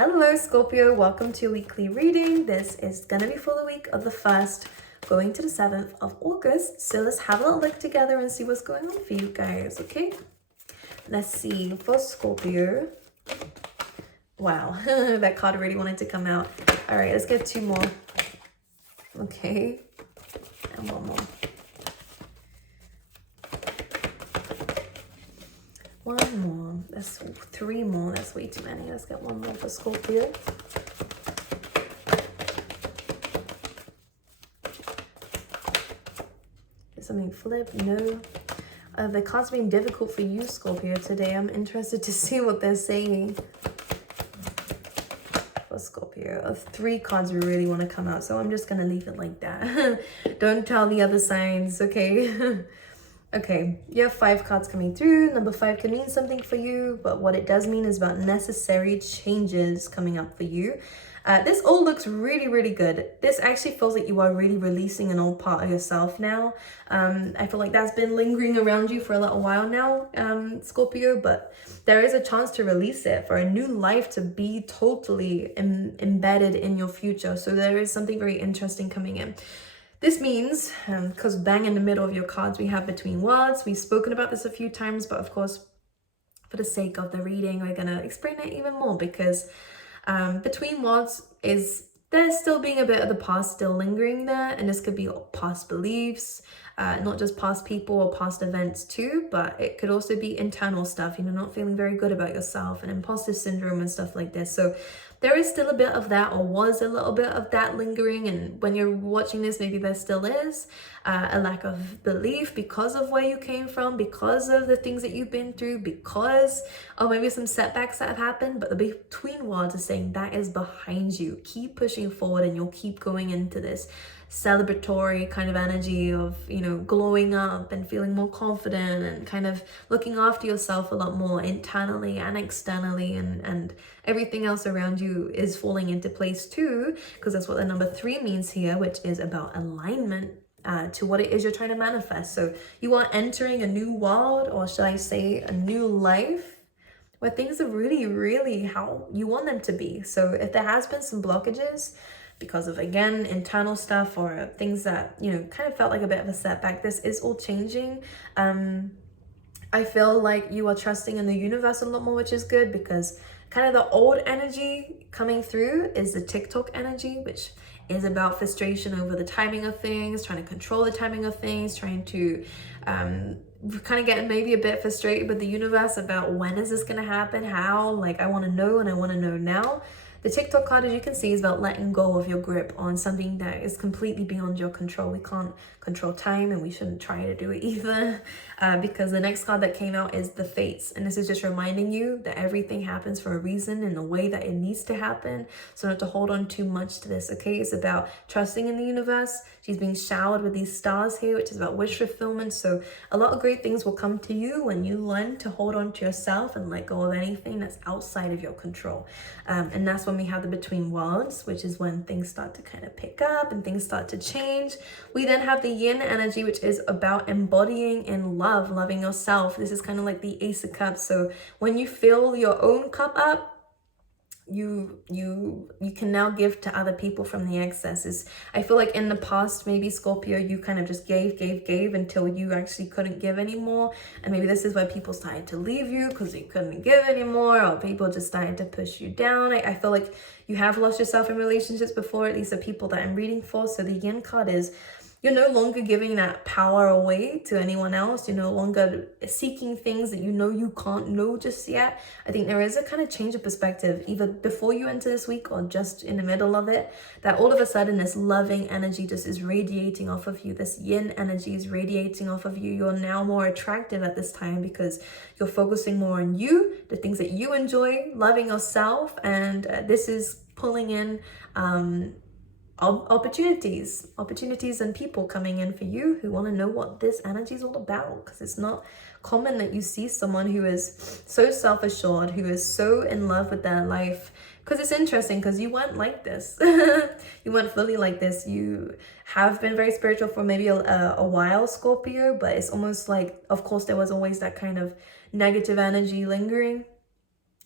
Hello Scorpio, welcome to your weekly reading. This is going to be for the week of the 1st going to the 7th of August. So let's have a little look together and see what's going on for you guys, okay? Let's see, for Scorpio. Wow, that card really wanted to come out. All right, let's get 2 more. Okay, and 1 more. 1 more. That's 3 more. That's way too many. Let's get 1 more for Scorpio. Is something flip? No. The cards being difficult for you, Scorpio, today. I'm interested to see what they're saying for Scorpio. 3 cards really want to come out, so I'm just going to leave it like that. Don't tell the other signs, okay? Okay, you have 5 cards coming through. Number 5 can mean something for you, but what it does mean is about necessary changes coming up for you. This all looks really, really good. This actually feels like you are really releasing an old part of yourself now. I feel like that's been lingering around you for a little while now, Scorpio, but there is a chance to release it for a new life to be totally embedded in your future. So there is something very interesting coming in. This means, because bang in the middle of your cards, we have between worlds. We've spoken about this a few times, but of course, for the sake of the reading, we're going to explain it even more because between worlds is there's still being a bit of the past still lingering there. And this could be past beliefs, not just past people or past events too, but it could also be internal stuff, not feeling very good about yourself and imposter syndrome and stuff like this. So there is still a bit of that, or was a little bit of that lingering, and when you're watching this, maybe there still is a lack of belief because of where you came from, because of the things that you've been through, because of maybe some setbacks that have happened. But the between worlds is saying that is behind you. Keep pushing forward and you'll keep going into this celebratory kind of energy of glowing up and feeling more confident and kind of looking after yourself a lot more internally and externally, and everything else around you is falling into place too, because that's what the number 3 means here, which is about alignment to what it is you're trying to manifest. So you are entering a new world, or should I say a new life, where things are really, really how you want them to be. So if there has been some blockages because of, again, internal stuff or things that, kind of felt like a bit of a setback, this is all changing. I feel like you are trusting in the universe a lot more, which is good, because kind of the old energy coming through is the TikTok energy, which is about frustration over the timing of things, trying to control the timing of things, trying to kind of get maybe a bit frustrated with the universe about when is this going to happen, how, like, I want to know and I want to know now. The TikTok card, as you can see, is about letting go of your grip on something that is completely beyond your control. We can't control time, and we shouldn't try to do it either, because the next card that came out is the Fates. And this is just reminding you that everything happens for a reason in the way that it needs to happen. So not to hold on too much to this, okay? It's about trusting in the universe. She's being showered with these stars here, which is about wish fulfillment. So a lot of great things will come to you when you learn to hold on to yourself and let go of anything that's outside of your control. And that's when we have the between worlds, which is when things start to kind of pick up and things start to change. We then have the yin energy, which is about embodying in love, loving yourself. This is kind of like the Ace of Cups. So when you fill your own cup up, you can now give to other people from the excesses. I feel like in the past, maybe Scorpio, you kind of just gave until you actually couldn't give anymore. And maybe this is where people started to leave you because you couldn't give anymore, or people just started to push you down. I feel like you have lost yourself in relationships before, at least the people that I'm reading for. So the yin card is you're no longer giving that power away to anyone else. You're no longer seeking things that you can't know just yet. I think there is a kind of change of perspective, either before you enter this week or just in the middle of it, that all of a sudden this loving energy just is radiating off of you. This yin energy is radiating off of you. You're now more attractive at this time because you're focusing more on you, the things that you enjoy, loving yourself, and this is pulling in opportunities and people coming in for you who want to know what this energy is all about, because it's not common that you see someone who is so self-assured, who is so in love with their life. Because it's interesting, because you weren't like this. You weren't fully like this. You have been very spiritual for maybe a while, Scorpio, but it's almost like, of course, there was always that kind of negative energy lingering.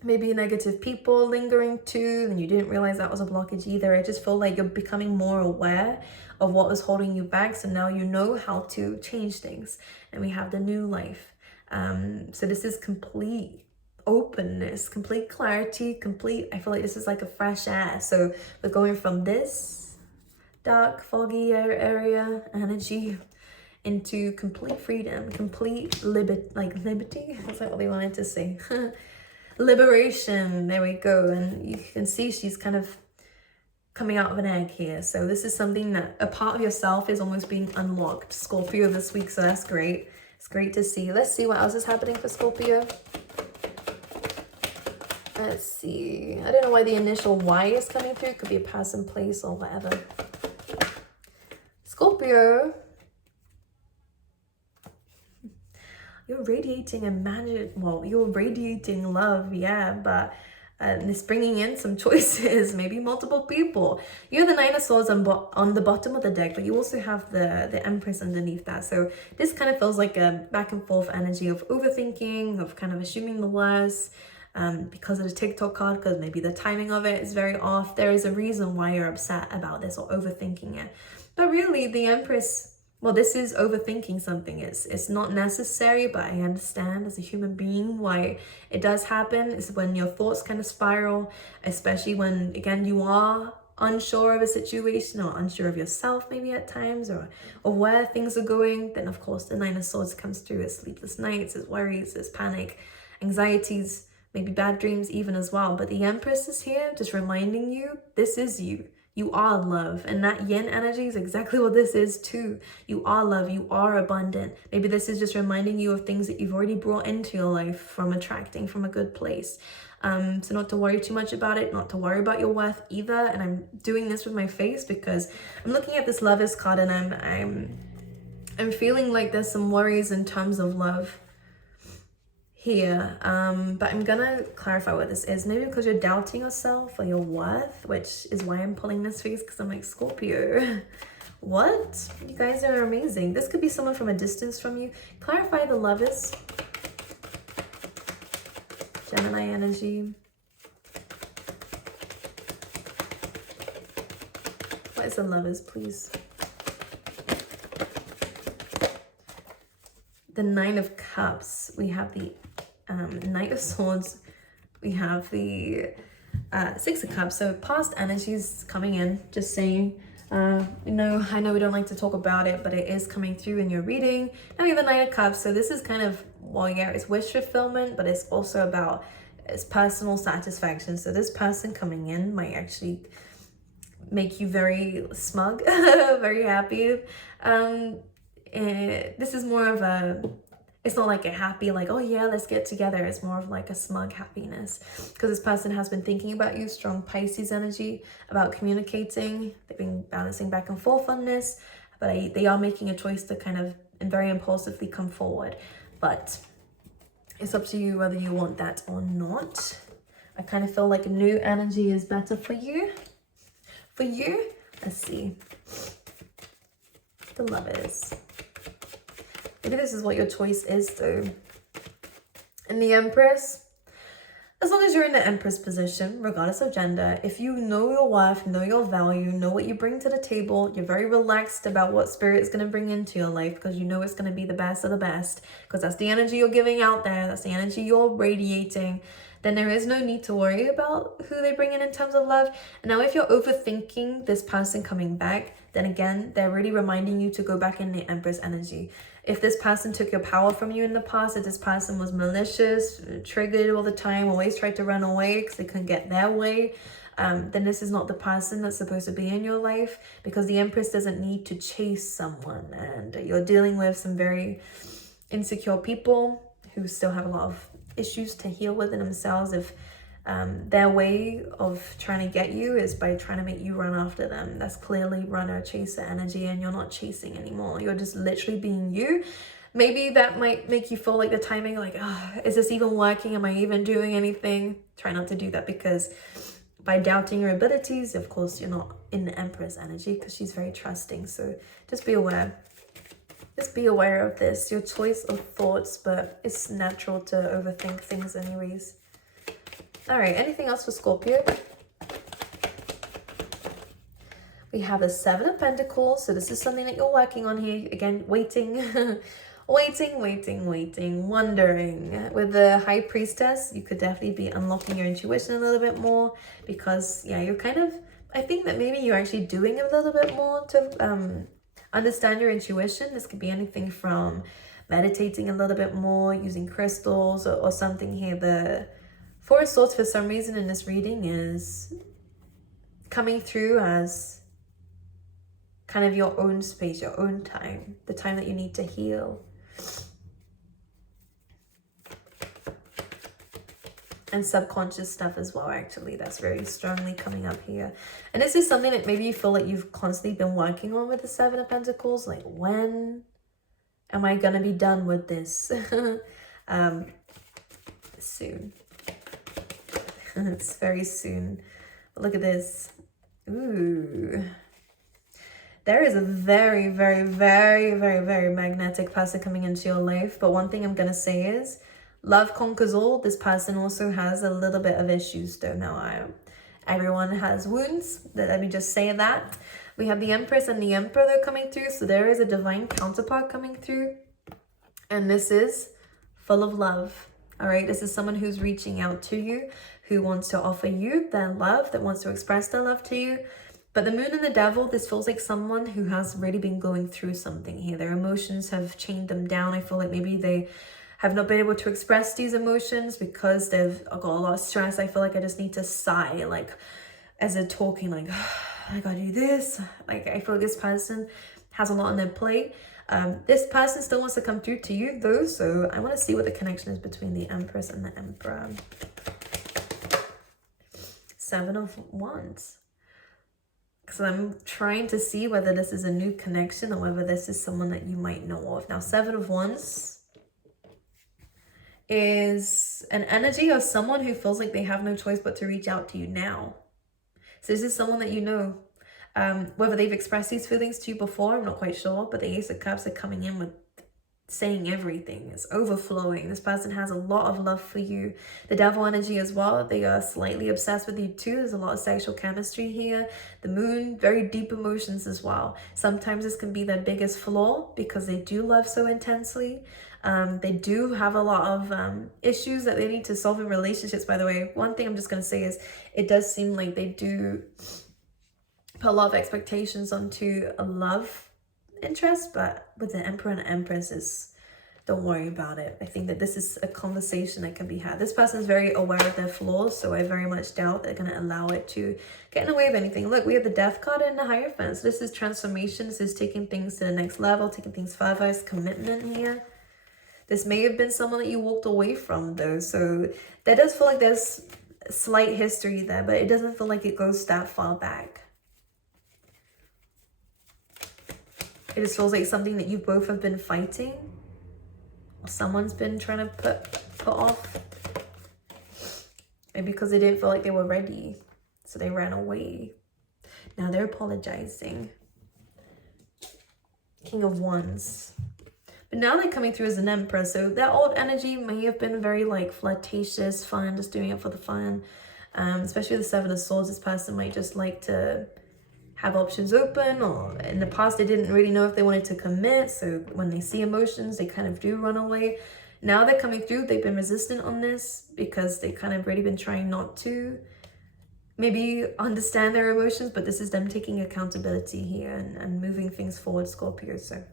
maybe negative people lingering too, and you didn't realize that was a blockage either. I just feel like you're becoming more aware of what was holding you back, so now you know how to change things. And we have the new life. So this is complete openness, complete clarity, complete, I feel like this is like a fresh air. So we're going from this dark, foggy area energy into complete freedom, complete liberty. That's like what they wanted to say. Liberation, there we go. And you can see she's kind of coming out of an egg here. So this is something that a part of yourself is almost being unlocked, Scorpio, this week. So that's great. It's great to see. Let's see what else is happening for Scorpio. Let's see. I don't know why the initial Y is coming through. It could be a person, place, or whatever. Scorpio, you're radiating a magic, well, you're radiating love, yeah, but it's bringing in some choices, maybe multiple people. You have the Nine of Swords on the bottom of the deck, but you also have the Empress underneath that. So this kind of feels like a back and forth energy of overthinking, of kind of assuming the worst, because of the TikTok card, because maybe the timing of it is very off. There is a reason why you're upset about this or overthinking it. But really, the Empress, well, this is overthinking something. It's not necessary, but I understand as a human being why it does happen. It's when your thoughts kind of spiral, especially when, again, you are unsure of a situation or unsure of yourself maybe at times, or where things are going. Then, of course, the Nine of Swords comes through as sleepless nights, as worries, as panic, anxieties, maybe bad dreams even as well. But the Empress is here just reminding you, this is you. You are love, and that yin energy is exactly what this is too. You are love, you are abundant. Maybe this is just reminding you of things that you've already brought into your life from attracting from a good place. So not to worry too much about it, not to worry about your worth either. And I'm doing this with my face because I'm looking at this Lovers card, and I'm feeling like there's some worries in terms of love here, but I'm gonna clarify what this is. Maybe because you're doubting yourself or your worth, which is why I'm pulling this face, because I'm like, Scorpio, what? You guys are amazing. This could be someone from a distance from you. Clarify the Lovers. Gemini energy. What is the Lovers, please? The Nine of Cups. We have the Knight of Swords. We have the Six of Cups. So past energies coming in, just saying. I know we don't like to talk about it, but it is coming through in your reading. Now we have the Knight of Cups. So this is kind of, well, yeah, it's wish fulfillment, but it's also about it's personal satisfaction. So this person coming in might actually make you very smug, very happy. This is more of a, it's not like a happy, like, oh yeah, let's get together. It's more of like a smug happiness, because this person has been thinking about you, strong Pisces energy, about communicating. They've been balancing back and forth on this, but they are making a choice to kind of, and very impulsively come forward. But it's up to you whether you want that or not. I kind of feel like new energy is better for you. For you, let's see. The Lovers. Maybe this is what your choice is though. And the Empress, as long as you're in the Empress position, regardless of gender, if you know your worth, know your value, know what you bring to the table, you're very relaxed about what Spirit is going to bring into your life, because you know it's going to be the best of the best, because that's the energy you're giving out there, that's the energy you're radiating, then there is no need to worry about who they bring in terms of love. And now if you're overthinking this person coming back, then again, they're really reminding you to go back in the Empress energy. If this person took your power from you in the past, if this person was malicious, triggered all the time, always tried to run away because they couldn't get their way, then this is not the person that's supposed to be in your life, because the Empress doesn't need to chase someone. And you're dealing with some very insecure people who still have a lot of issues to heal within themselves. If their way of trying to get you is by trying to make you run after them, that's clearly runner chaser energy, and you're not chasing anymore. You're just literally being you. Maybe that might make you feel like the timing, like, oh, is this even working? Am I even doing anything? Try not to do that, because by doubting your abilities, of course, you're not in the Empress energy, because she's very trusting. So just be aware. Just be aware of this, your choice of thoughts, but it's natural to overthink things anyways. All right, anything else for Scorpio? We have a Seven of Pentacles. So this is something that you're working on here. Again, waiting, waiting, wondering. With the High Priestess, you could definitely be unlocking your intuition a little bit more because, yeah, you're kind of, I think that maybe you're actually doing a little bit more to understand your intuition. This could be anything from meditating a little bit more, using crystals or something here. The Four of Swords, for some reason in this reading, is coming through as kind of your own space, your own time, the time that you need to heal. And subconscious stuff as well, actually. That's very strongly coming up here. And this is something that maybe you feel like you've constantly been working on with the Seven of Pentacles. Like, when am I gonna be done with this? Soon. It's very soon. Look at this. Ooh. There is a very, very, very, very, very magnetic person coming into your life. But one thing I'm going to say is, love conquers all. This person also has a little bit of issues though. Now, everyone has wounds. Let me just say that. We have the Empress and the Emperor that are coming through. So there is a divine counterpart coming through. And this is full of love. All right. This is someone who's reaching out to you, who wants to offer you their love, that wants to express their love to you. But the Moon and the Devil, this feels like someone who has really been going through something here. Their emotions have chained them down. I feel like maybe they have not been able to express these emotions because they've got a lot of stress. I feel like I just need to sigh, like as they're talking, like, oh, I gotta do this. Like, I feel like this person has a lot on their plate. This person still wants to come through to you though. So I want to see what the connection is between the Empress and the Emperor. Seven of Wands. So I'm trying to see whether this is a new connection or whether this is someone that you might know of. Now, Seven of Wands is an energy of someone who feels like they have no choice but to reach out to you now. So this is someone that you know. Whether they've expressed these feelings to you before, I'm not quite sure. But the Ace of Cups are coming in with saying everything. It's overflowing. This person has a lot of love for you. The Devil energy as well. They are slightly obsessed with you too. There's a lot of sexual chemistry here. The Moon, very deep emotions as well. Sometimes this can be their biggest flaw because they do love so intensely. They do have a lot of issues that they need to solve in relationships, by the way. One thing I'm just going to say is it does seem like they do put a lot of expectations onto a love interest, but with the Emperor and Empress, don't worry about it. I think that this is a conversation that can be had. This person is very aware of their flaws, so I very much doubt they're going to allow it to get in the way of anything. Look, we have the Death card and the Hierophant. So this is transformation. This is taking things to the next level, taking things further. It's commitment here. This may have been someone that you walked away from though, so that does feel like there's slight history there, but it doesn't feel like it goes that far back. It just feels like something that you both have been fighting, or someone's been trying to put off. Maybe because they didn't feel like they were ready, so they ran away. Now they're apologizing. King of Wands. But now they're coming through as an Emperor, so that old energy may have been very like flirtatious, fun, just doing it for the fun. Especially with the Seven of Swords, this person might just like to have options open, or in the past they didn't really know if they wanted to commit, so when they see emotions they kind of do run away. Now they're coming through. They've been resistant on this because they kind of really been trying not to maybe understand their emotions, but this is them taking accountability here and moving things forward, Scorpio. So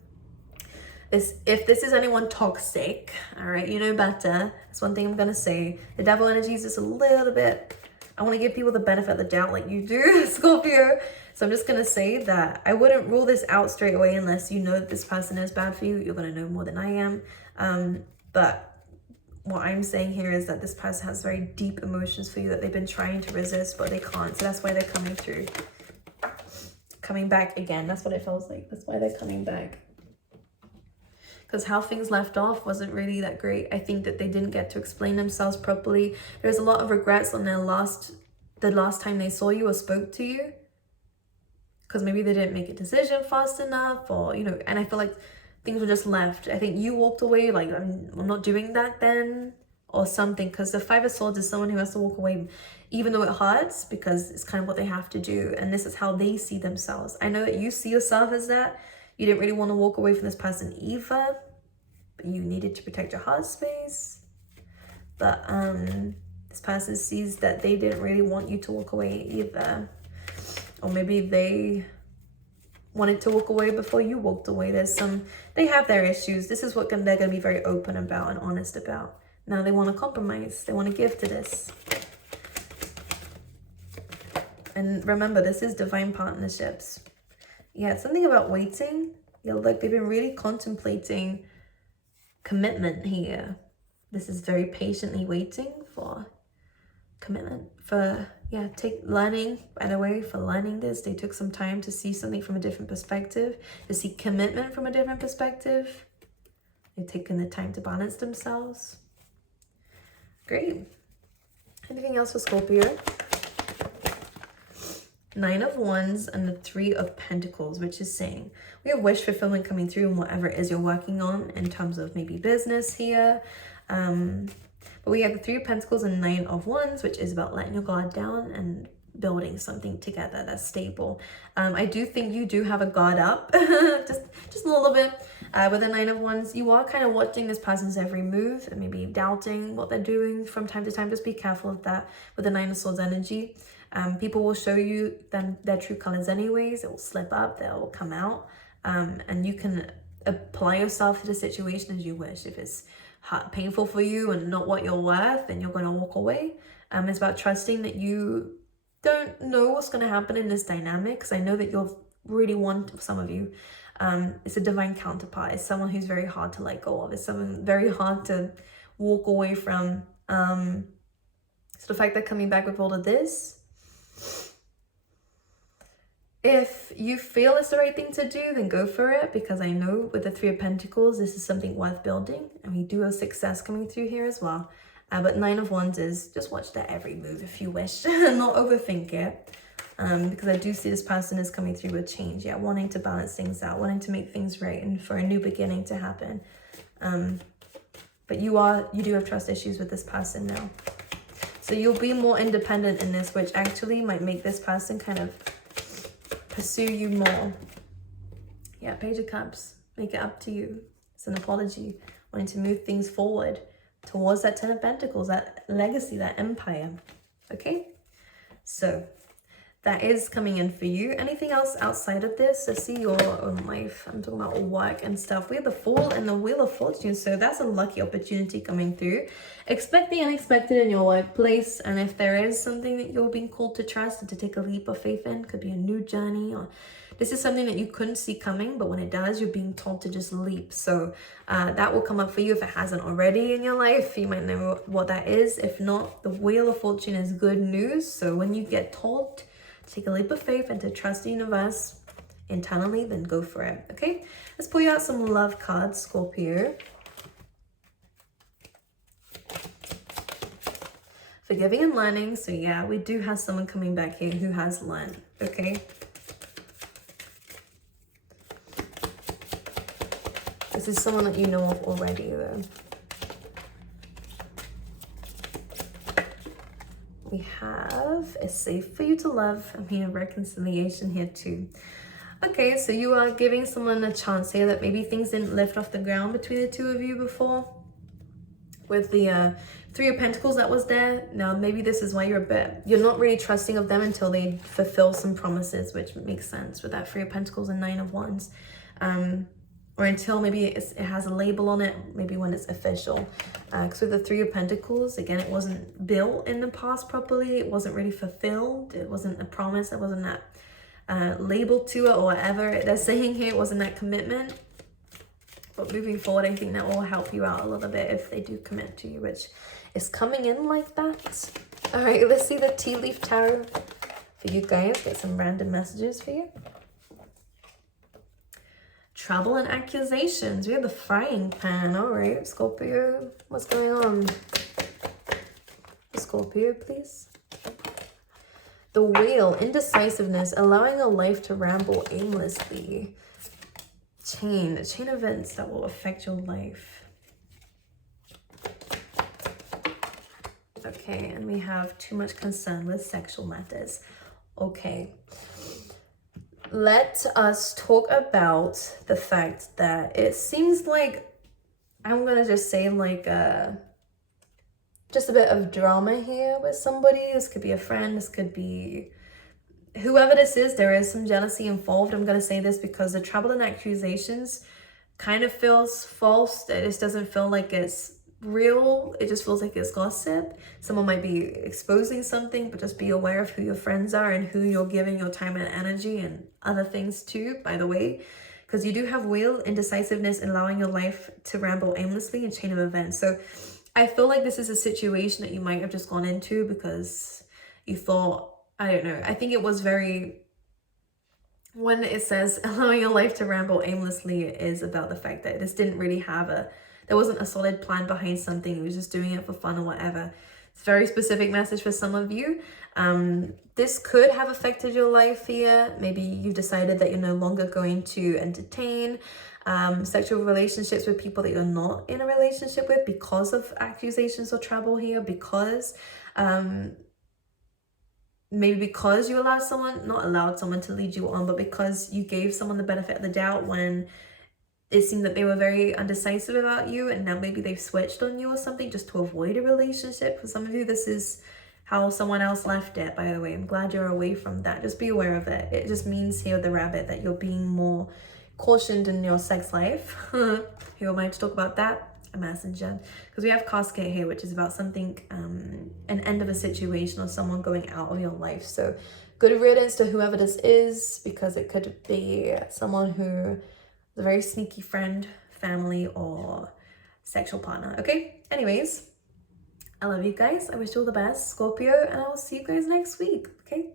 if this is anyone toxic, all right, you know better. That's one thing I'm gonna say. The Devil energy is just a little bit, I want to give people the benefit of the doubt like you do, Scorpio. So I'm just going to say that I wouldn't rule this out straight away unless you know that this person is bad for you. You're going to know more than I am. But what I'm saying here is that this person has very deep emotions for you that they've been trying to resist, but they can't. So that's why they're coming through. Coming back again. That's what it feels like. That's why they're coming back. Because how things left off wasn't really that great. I think that they didn't get to explain themselves properly. There's a lot of regrets on the last time they saw you or spoke to you. Because maybe they didn't make a decision fast enough, or, you know, and I feel like things were just left. I think you walked away like, I'm not doing that then. or something, because the Five of Swords is someone who has to walk away even though it hurts, because it's kind of what they have to do, and this is how they see themselves. I know that you see yourself as that. You didn't really want to walk away from this person either, but you needed to protect your heart space. But this person sees that they didn't really want you to walk away either, or maybe they wanted to walk away before you walked away. They have their issues. This is what they're going to be very open about and honest about. Now they want to compromise. They want to give to this. And remember, this is divine partnerships. Yeah, it's something about waiting. Yeah, like they've been really contemplating commitment here. This is very patiently waiting for commitment. Learning, by the way, for learning this, they took some time to see something from a different perspective, to see commitment from a different perspective. They've taken the time to balance themselves. Great. Anything else for Scorpio? Nine of Wands and the Three of Pentacles, which is saying we have wish fulfillment coming through in whatever it is you're working on in terms of maybe business here. But we have the Three of Pentacles and Nine of Wands, which is about letting your guard down and building something together that's stable. I do think you do have a guard up, just a little bit. With the Nine of Wands, you are kind of watching this person's every move and maybe doubting what they're doing from time to time. Just be careful of that with the Nine of Swords energy. People will show you their true colors anyways. It will slip up, they'll come out, and you can apply yourself to the situation as you wish. If it's painful for you and not what you're worth, then you're going to walk away. It's about trusting that you don't know what's going to happen in this dynamic, because I know that you'll really want, some of you, it's a divine counterpart. It's someone who's very hard to let go of. It's someone very hard to walk away from. So the fact that coming back with all of this, if you feel it's the right thing to do, then go for it, because I know with the Three of Pentacles, this is something worth building, and we do have success coming through here as well. But Nine of Wands is just watch their every move if you wish, not overthink it, because I do see this person is coming through with change, wanting to balance things out, wanting to make things right, and for a new beginning to happen. But you do have trust issues with this person now, so you'll be more independent in this, which actually might make this person kind of pursue you more. Page of Cups, make it up to you. It's an apology, wanting to move things forward towards that Ten of Pentacles, that legacy, that empire. Okay, so that is coming in for you. Anything else outside of this? Let's see your own life. I'm talking about work and stuff. We have the Fool and the Wheel of Fortune, so that's a lucky opportunity coming through. Expect the unexpected in your workplace, and if there is something that you're being called to trust and to take a leap of faith in, could be a new journey, or this is something that you couldn't see coming, but when it does, you're being told to just leap. So that will come up for you if it hasn't already in your life. You might know what that is. If not, the Wheel of Fortune is good news. So when you get told to take a leap of faith and to trust the universe internally, then go for it. Okay, let's pull you out some love cards, Scorpio. Forgiving and learning. So yeah, we do have someone coming back here who has learned. Okay, this is someone that you know of already though. We have it's safe for you to love. I'm here, reconciliation here too. Okay, so you are giving someone a chance here that maybe things didn't lift off the ground between the two of you before. With the Three of Pentacles that was there. Now maybe this is why you're not really trusting of them until they fulfill some promises, which makes sense with that Three of Pentacles and Nine of Wands. Or until maybe it has a label on it, maybe when it's official. Because with the Three of Pentacles, again, it wasn't built in the past properly. It wasn't really fulfilled. It wasn't a promise. There wasn't that label to it, or whatever they're saying here. It wasn't that commitment. But moving forward, I think that will help you out a little bit if they do commit to you, which is coming in like that. All right, let's see the Tea Leaf Tarot for you guys. Get some random messages for you. Trouble and accusations. We have the Frying Pan. All right, Scorpio, what's going on? Scorpio, please. The Wheel, indecisiveness, allowing a life to ramble aimlessly. Chain events that will affect your life. Okay, and we have too much concern with sexual matters. Okay. Let us talk about the fact that it seems like, I'm gonna just say like just a bit of drama here with somebody. This could be a friend, this could be whoever this is. There is some jealousy involved. I'm gonna say this because the trouble and accusations kind of feels false. It just doesn't feel like it's real. It just feels like it's gossip. Someone might be exposing something, but just be aware of who your friends are and who you're giving your time and energy and other things to, by the way, because you do have will, indecisiveness, and allowing your life to ramble aimlessly in chain of events. So I feel like this is a situation that you might have just gone into because you thought, I don't know, I think it was very, when it says allowing your life to ramble aimlessly, it is about the fact that this didn't really have there wasn't a solid plan behind something. It was just doing it for fun or whatever. It's a very specific message for some of you. This could have affected your life here. Maybe you've decided that you're no longer going to entertain sexual relationships with people that you're not in a relationship with because of accusations or trouble here, because maybe because you not allowed someone to lead you on, but because you gave someone the benefit of the doubt when it seemed that they were very undecisive about you, and now maybe they've switched on you or something just to avoid a relationship. For some of you, this is how someone else left it, by the way. I'm glad you're away from that. Just be aware of it. It just means here, the rabbit, that you're being more cautioned in your sex life. Who am I to talk about that? A messenger. Because we have casket here, which is about something, an end of a situation or someone going out of your life. So good riddance to whoever this is, because it could be someone who is a very sneaky friend, family, or sexual partner. Okay, anyways, I love you guys. I wish you all the best, Scorpio, and I will see you guys next week. Okay.